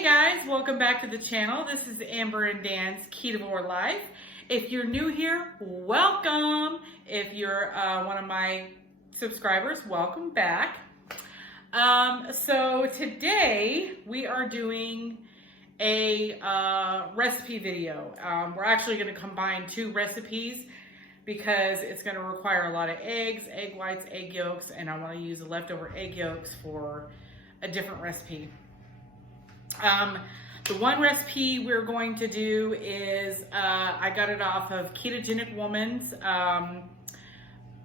Hey guys, welcome back to the channel. This is Amber and Dan's Ketovore Life. If you're new here, welcome. If you're one of my subscribers, welcome back. So today we are doing a recipe video. We're actually going to combine two recipes because it's going to require a lot of eggs, egg whites, egg yolks, and I want to use the leftover egg yolks for a different recipe. The one recipe we're going to do is, I got it off of Ketogenic Woman's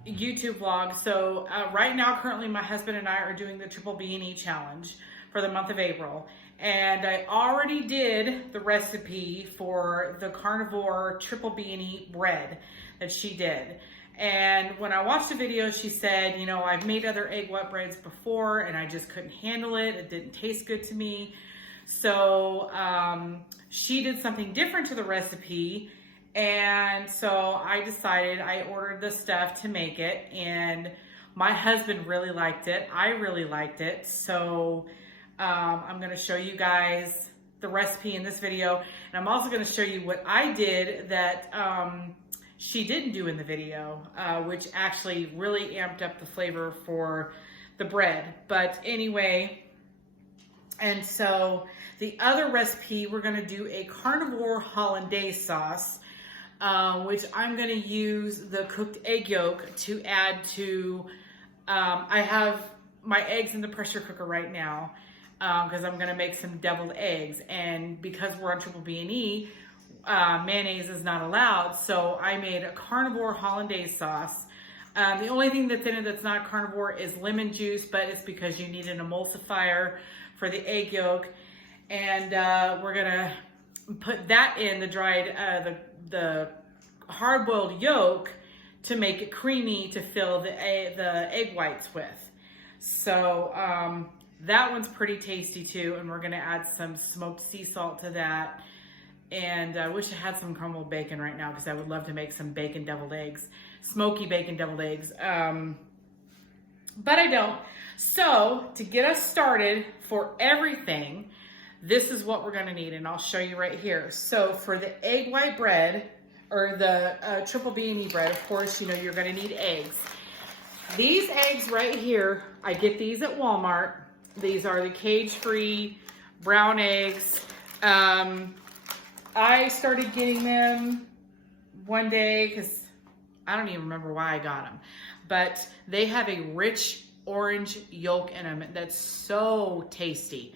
YouTube vlog. So right now, currently my husband and I are doing the Triple B&E challenge for the month of April. And I already did the recipe for the carnivore Triple B&E bread that she did. And when I watched the video, she said, you know, I've made other egg white breads before and I just couldn't handle it. It didn't taste good to me. So she did something different to the recipe. And so I decided, I ordered the stuff to make it, and my husband really liked it. I really liked it. So I'm going to show you guys the recipe in this video. And I'm also going to show you what I did that she didn't do in the video, which actually really amped up the flavor for the bread. But anyway, and so the other recipe, we're going to do a carnivore Hollandaise sauce, which I'm going to use the cooked egg yolk to add to, I have my eggs in the pressure cooker right now because I'm going to make some deviled eggs. And because we're on Triple B&E, mayonnaise is not allowed. So I made a carnivore Hollandaise sauce. The only thing that's in it that's not carnivore is lemon juice, but it's because you need an emulsifier for the egg yolk. And we're gonna put that in the dried, the hard-boiled yolk to make it creamy to fill the egg whites with. So that one's pretty tasty too, and we're gonna add some smoked sea salt to that. And I wish I had some crumbled bacon right now because I would love to make some bacon deviled eggs, smoky bacon deviled eggs. But I don't. So to get us started for everything, this is what we're going to need, and I'll show you right here. So for the egg white bread, or the Triple B&E bread, of course, you know, you're going to need eggs. These eggs right here, I get these at Walmart. These are the cage-free brown eggs. I started getting them one day because I don't even remember why I got them, but they have a rich orange yolk in them that's so tasty.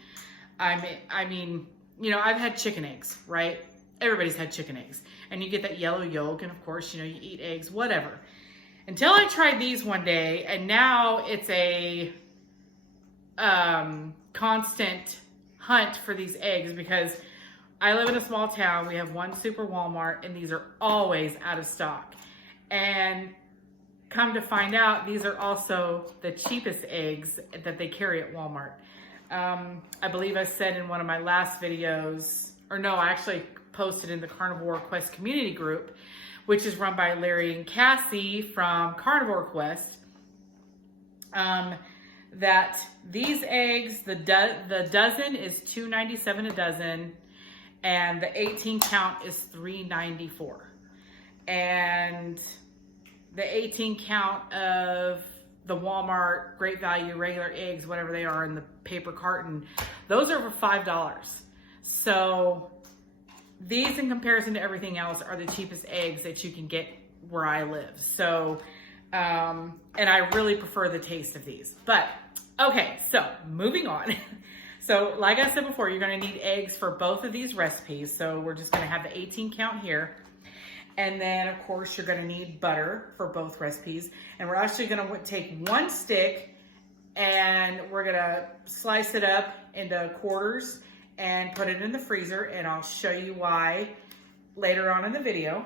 I mean, you know, I've had chicken eggs, right? Everybody's had chicken eggs, and you get that yellow yolk, and of course, you know, you eat eggs, whatever. Until I tried these one day, and now it's a constant hunt for these eggs because I live in a small town. We have one super Walmart, and these are always out of stock. And come to find out, these are also the cheapest eggs that they carry at Walmart. I believe I said in one of my last videos, or no, I actually posted in the Carnivore Quest community group, which is run by Larry and Cassie from Carnivore Quest, that these eggs, the dozen is $2.97 a dozen, and the 18 count is $3.94. And the 18 count of the Walmart Great Value regular eggs, whatever they are in the paper carton, those are for $5. So these, in comparison to everything else, are the cheapest eggs that you can get where I live. So, and I really prefer the taste of these. But okay, so moving on. So like I said before, you're gonna need eggs for both of these recipes. So we're just gonna have the 18 count here. And then, of course, you're going to need butter for both recipes. And we're actually going to take one stick and we're going to slice it up into quarters and put it in the freezer. And I'll show you why later on in the video.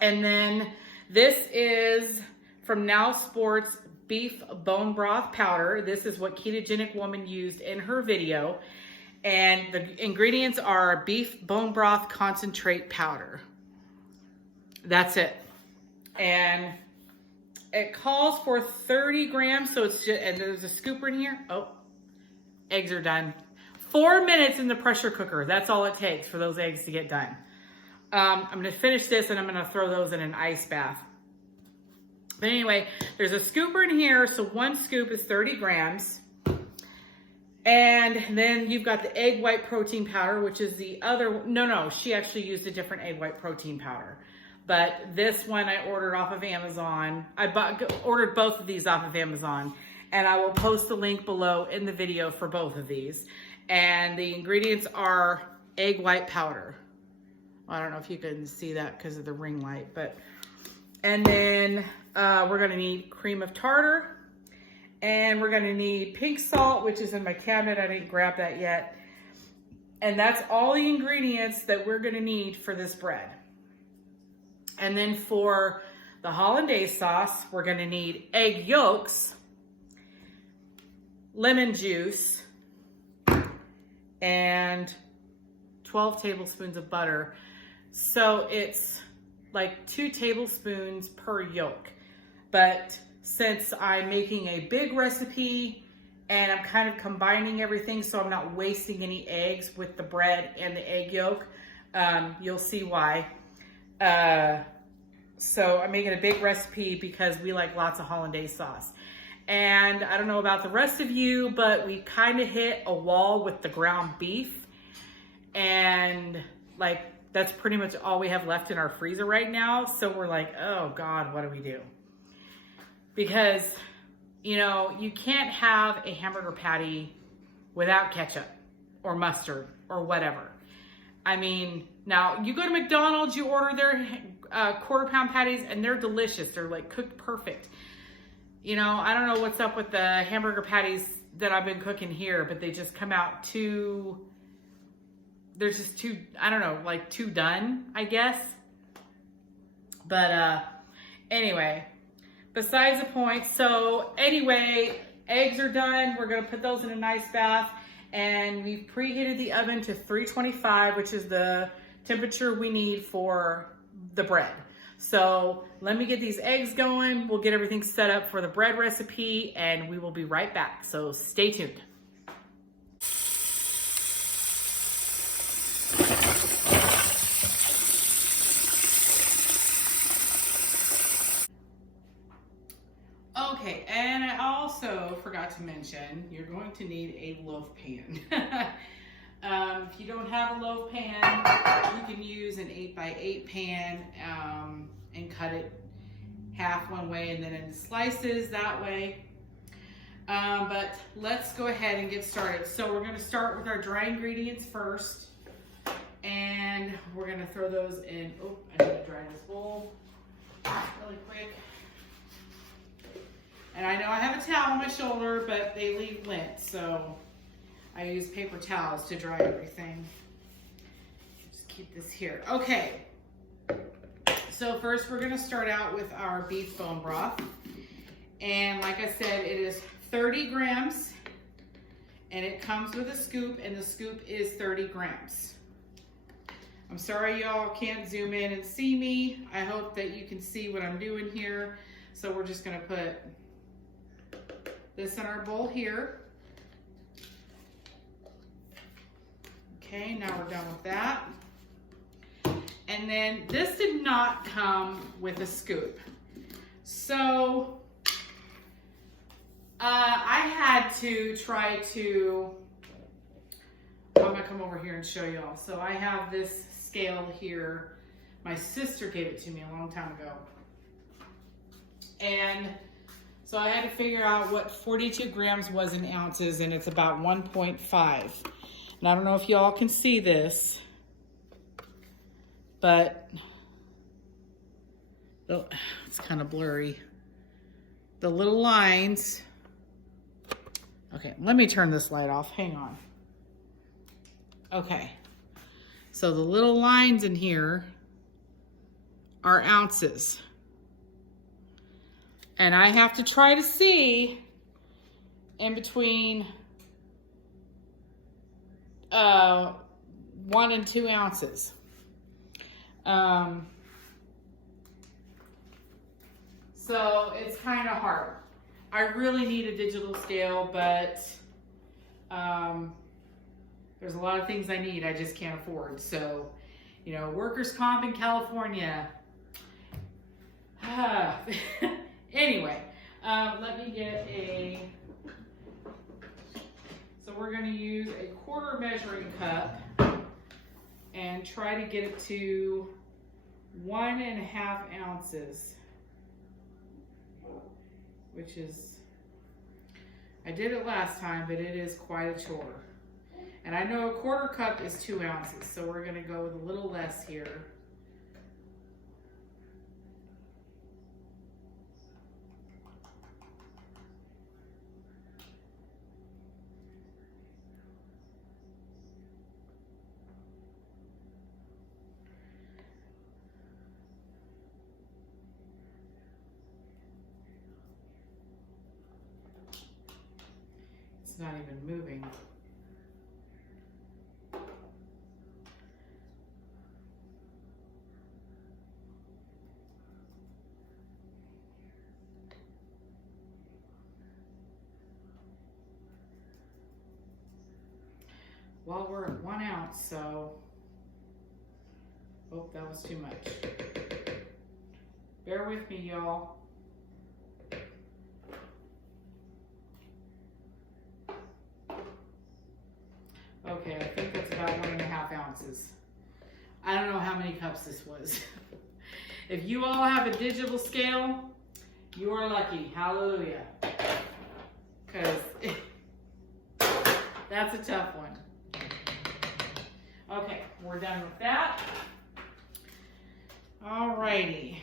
And then this is from Now Sports beef bone broth powder. This is what Ketogenic Woman used in her video. And the ingredients are beef bone broth concentrate powder. That's it. And it calls for 30 grams. So it's just, and there's a scooper in here. Oh, eggs are done. 4 minutes in the pressure cooker. That's all it takes for those eggs to get done. I'm gonna finish this and I'm gonna throw those in an ice bath. But anyway, there's a scooper in here. So 1 scoop is 30 grams. And then you've got the egg white protein powder, which is the other, no, she actually used a different egg white protein powder. But this one I ordered off of Amazon. Ordered both of these off of Amazon. And I will post the link below in the video for both of these. And the ingredients are egg white powder. I don't know if you can see that because of the ring light, but, and then we're gonna need cream of tartar, and we're gonna need pink salt, which is in my cabinet. I didn't grab that yet. And that's all the ingredients that we're gonna need for this bread. And then for the Hollandaise sauce, we're gonna need egg yolks, lemon juice, and 12 tablespoons of butter. So it's like 2 tablespoons per yolk. But since I'm making a big recipe and I'm kind of combining everything so I'm not wasting any eggs with the bread and the egg yolk, you'll see why. So I'm making a big recipe because we like lots of Hollandaise sauce. And I don't know about the rest of you, but we kind of hit a wall with the ground beef. And like, that's pretty much all we have left in our freezer right now. So we're like, oh God, what do we do? Because, you know, you can't have a hamburger patty without ketchup or mustard or whatever. I mean, now you go to McDonald's, you order their quarter-pound patties and they're delicious. They're like cooked perfect. You know, I don't know what's up with the hamburger patties that I've been cooking here, but they just come out too, they're just too, I don't know, like too done, I guess. But anyway, besides the point. So anyway, eggs are done. We're gonna put those in an ice bath, and we've preheated the oven to 325, which is the temperature we need for the bread. So let me get these eggs going. We'll get everything set up for the bread recipe, and we will be right back. So stay tuned. Okay, and I also forgot to mention, you're going to need a loaf pan. If you don't have a loaf pan, you can use an 8x8 pan and cut it half one way and then in slices that way. But let's go ahead and get started. So we're gonna start with our dry ingredients first, and we're gonna throw those in. Oh, I need to dry this bowl really quick. And I know I have a towel on my shoulder, but they leave lint, so I use paper towels to dry everything. Just keep this here. Okay. So first we're gonna start out with our beef bone broth. And like I said, it is 30 grams and it comes with a scoop, and the scoop is 30 grams. I'm sorry y'all can't zoom in and see me. I hope that you can see what I'm doing here. So we're just gonna put this in our bowl here. Okay, now we're done with that. And then this did not come with a scoop. So I had to try to, I'm gonna come over here and show y'all. So I have this scale here. My sister gave it to me a long time ago. And so I had to figure out what 42 grams was in ounces, and it's about 1.5. And I don't know if y'all can see this, but it's kind of blurry. The little lines. Okay, let me turn this light off. Hang on. Okay, so the little lines in here are ounces. And I have to try to see in between 1 and 2 ounces. So it's kind of hard. I really need a digital scale, but There's a lot of things I need I just can't afford. So, you know, workers' comp in California. Anyway, let me get a, so we're going to use a 1/4 measuring cup and try to get it to 1.5 ounces, which is, I did it last time, but it is quite a chore. And I know a 1/4 cup is 2 ounces, so we're going to go with a little less here. It's not even moving. Well, we're at 1 ounce, so, oh, that was too much. Bear with me, y'all. Okay, I think that's about 1.5 ounces. I don't know how many cups this was. If you all have a digital scale, you are lucky. Hallelujah. Because that's a tough one. Okay, we're done with that. Alrighty.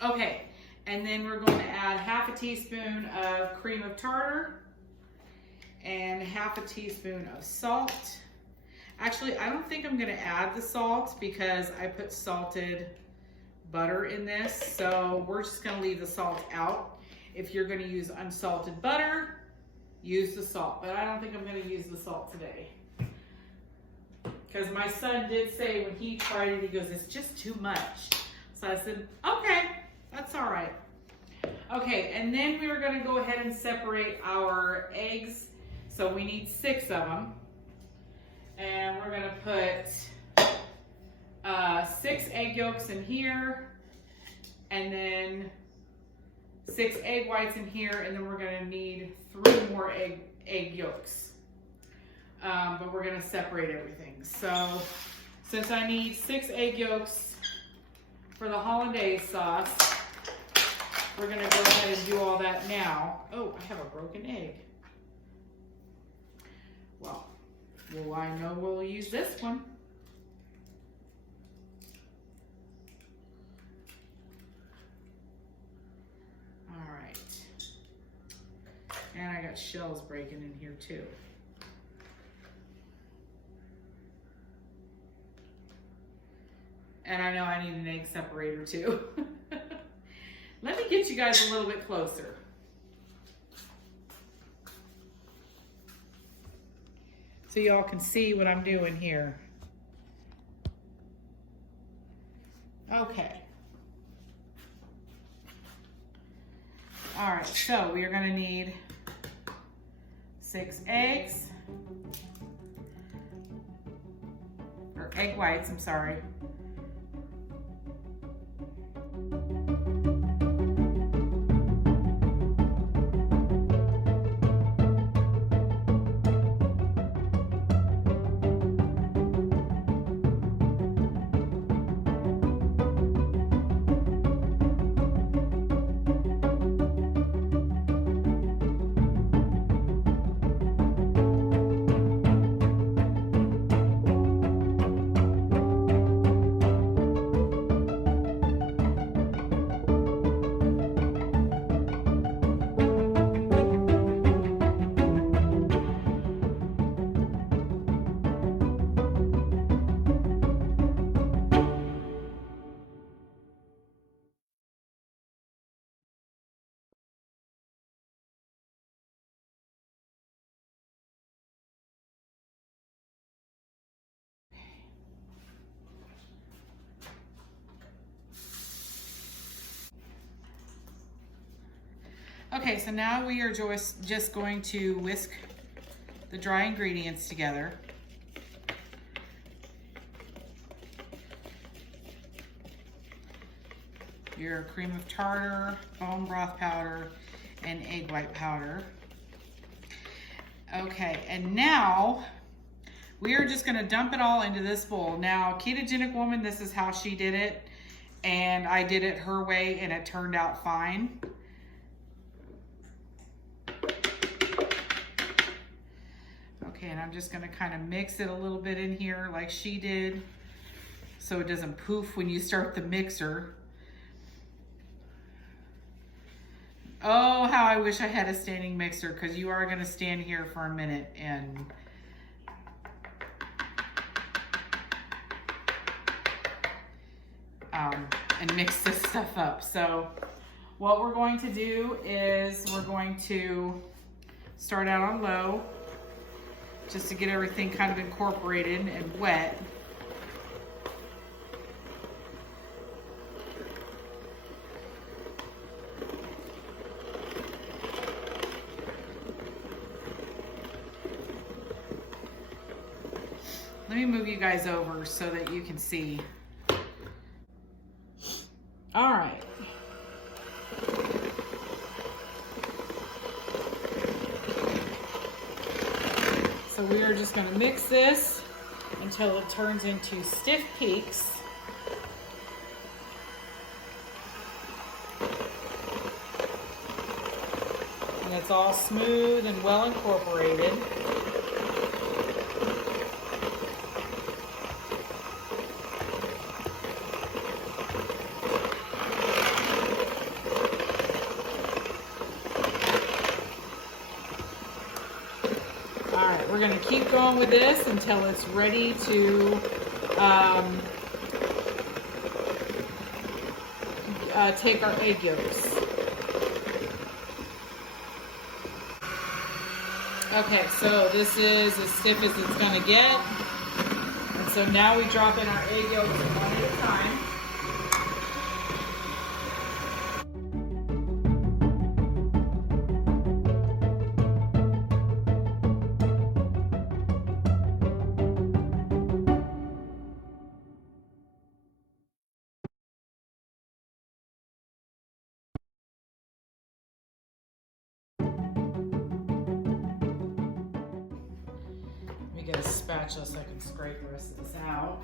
Okay, and then we're going to add 1/2 teaspoon of cream of tartar and 1/2 teaspoon of salt. Actually, I don't think I'm going to add the salt because I put salted butter in this, so we're just going to leave the salt out. If you're going to use unsalted butter, use the salt, but I don't think I'm going to use the salt today. Because my son did say when he tried it, he goes, it's just too much. So I said, okay, that's all right. Okay, and then we are going to go ahead and separate our eggs. So we need 6 of them. And we're going to put 6 egg yolks in here, and then 6 egg whites in here, and then we're going to need 3 more egg yolks. But we're going to separate everything. So since I need 6 egg yolks for the Hollandaise sauce, we're going to go ahead and do all that now. Oh, I have a broken egg. Well, I know we'll use this one. All right. And I got shells breaking in here too. And I know I need an egg separator too. Let me get you guys a little bit closer. So y'all can see what I'm doing here. Okay. All right, so we are gonna need 6 eggs, or egg whites, I'm sorry. Okay, so now we are just going to whisk the dry ingredients together. Your cream of tartar, bone broth powder, and egg white powder. Okay, and now we are just gonna dump it all into this bowl. Now, ketogenic woman, this is how she did it, and I did it her way, and it turned out fine. Okay, and I'm just gonna kind of mix it a little bit in here like she did, so it doesn't poof when you start the mixer. Oh, how I wish I had a standing mixer, because you are going to stand here for a minute and mix this stuff up. So what we're going to do is we're going to start out on low just to get everything kind of incorporated and wet. Let me move you guys over so that you can see. All right. So we are just going to mix this until it turns into stiff peaks. And it's all smooth and well incorporated. We're going to keep going with this until it's ready to take our egg yolks. Okay, so this is as stiff as it's going to get. And so now we drop in our egg yolks one at a time. Get a spatula so I can scrape the rest of this out.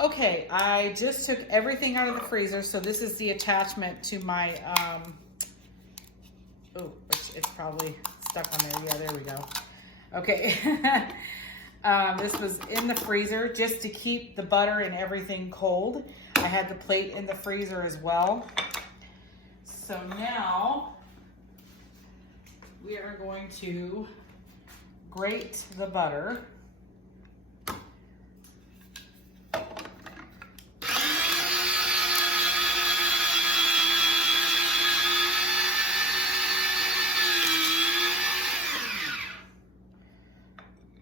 Okay, I just took everything out of the freezer, so this is the attachment to my, oh, it's probably stuck on there. Yeah, there we go. Okay, this was in the freezer just to keep the butter and everything cold. I had the plate in the freezer as well. So now we are going to grate the butter.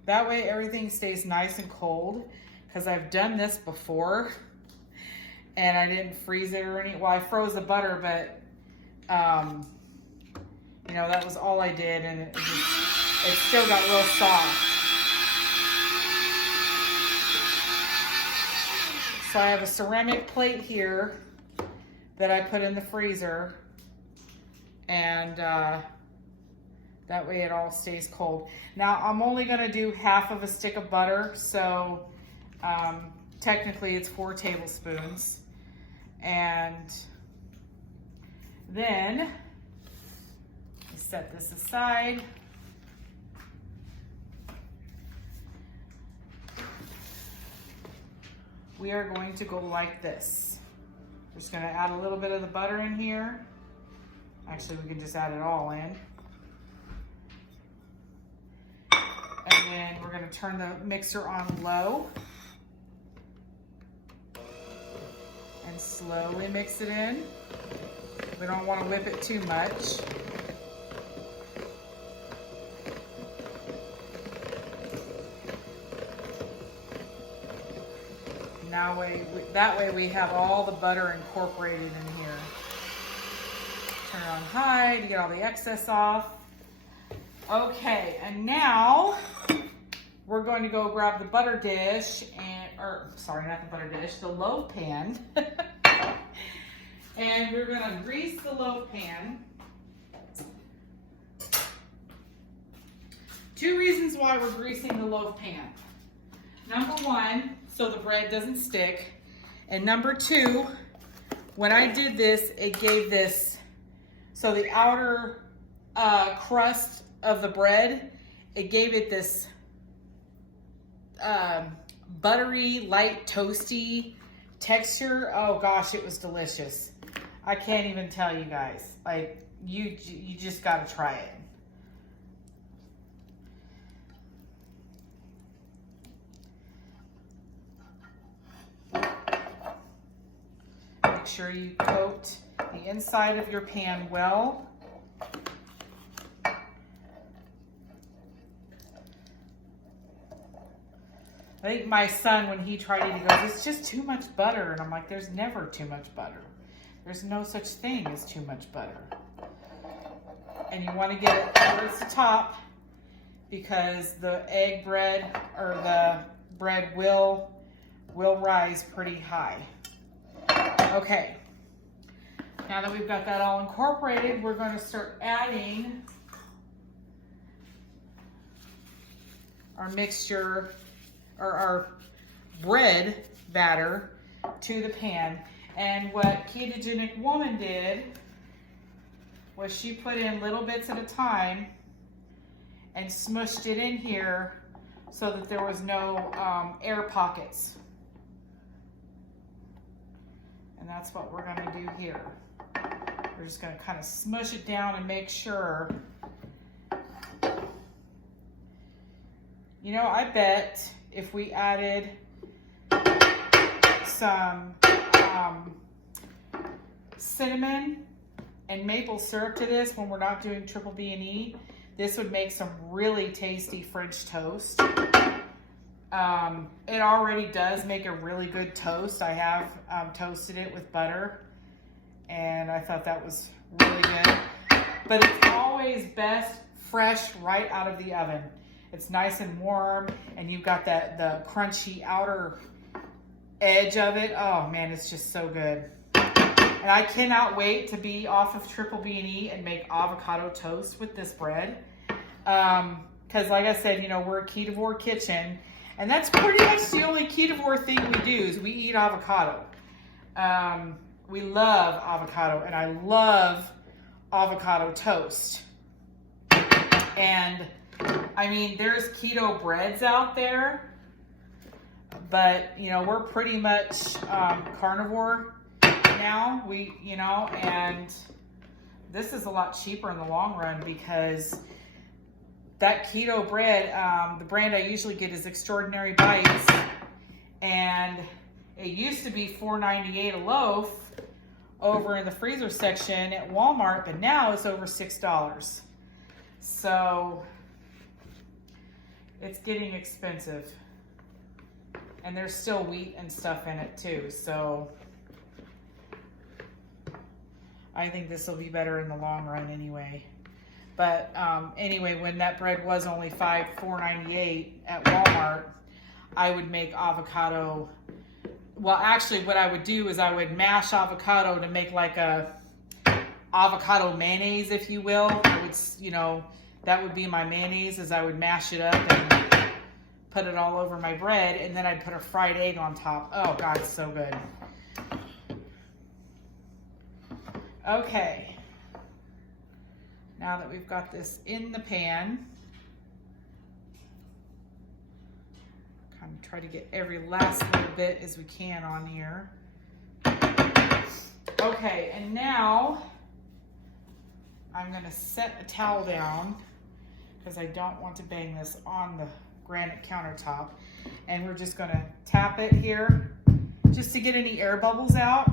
That way everything stays nice and cold, because I've done this before and I didn't freeze it or well, I froze the butter, but you know, that was all I did, and it still got real soft. So I have a ceramic plate here that I put in the freezer, and that way it all stays cold. Now I'm only gonna do half of a stick of butter, so technically it's 4 tablespoons. And then set this aside. We are going to go like this. Just gonna add a little bit of the butter in here. Actually, we can just add it all in. And then we're gonna to turn the mixer on low and slowly mix it in. We don't want to whip it too much. Now that way we have all the butter incorporated in here. Turn it on high to get all the excess off. Okay, and now we're going to go grab the butter dish sorry, not the butter dish, the loaf pan. And we're going to grease the loaf pan. 2 reasons why we're greasing the loaf pan. Number 1, so the bread doesn't stick. And number 2, when I did this, it gave this, so the outer crust of the bread, it gave it this buttery, light, toasty texture. Oh gosh, it was delicious. I can't even tell you guys. Like, you just gotta try it. Make sure you coat the inside of your pan well. I think my son, when he tried it, he goes, "It's just too much butter." And I'm like, there's never too much butter. There's no such thing as too much butter. And you want to get it towards the top because the egg bread or the bread will rise pretty high. Okay. Now that we've got that all incorporated, we're going to start adding our mixture or our bread batter to the pan. And what Ketogenic Woman did was she put in little bits at a time and smushed it in here so that there was no air pockets. And that's what we're going to do here. We're just going to kind of smush it down and make sure. You know, I bet if we added some cinnamon and maple syrup to this when we're not doing triple B&E, this would make some really tasty French toast. It already does make a really good toast. I have toasted it with butter, and I thought that was really good. But it's always best fresh right out of the oven. It's nice and warm, and you've got the crunchy outer edge of it. Oh man, it's just so good. And I cannot wait to be off of triple B&E and make avocado toast with this bread. Because like I said, you know, we're a ketovore kitchen, and that's pretty much the only ketovore thing we do is we eat avocado. We love avocado, and I love avocado toast. And I mean, there's keto breads out there, but you know, we're pretty much carnivore now. And this is a lot cheaper in the long run because that keto bread, the brand I usually get is Extraordinary Bites, and it used to be $4.98 a loaf over in the freezer section at Walmart, but now it's over $6. So it's getting expensive, and there's still wheat and stuff in it too. So I think this will be better in the long run anyway. But anyway, when that bread was only $4.98 at Walmart, I would make avocado. Well, actually what I would do is I would mash avocado to make like a avocado mayonnaise, if you will. I would, you know, that would be my mayonnaise, is I would mash it up and put it all over my bread, and then I'd put a fried egg on top. Oh God, it's so good. Okay. Now that we've got this in the pan, kind of try to get every last little bit as we can on here. Okay, and now I'm gonna set a towel down because I don't want to bang this on the granite countertop. And we're just gonna tap it here just to get any air bubbles out.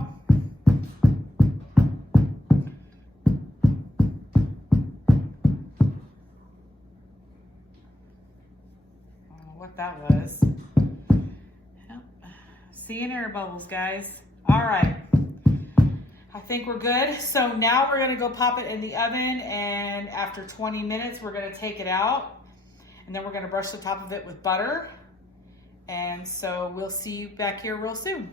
What that was. Yep. Seeing air bubbles, guys. All right, I think we're good. So now we're gonna go pop it in the oven, and after 20 minutes, we're gonna take it out, and then we're gonna brush the top of it with butter. And so we'll see you back here real soon.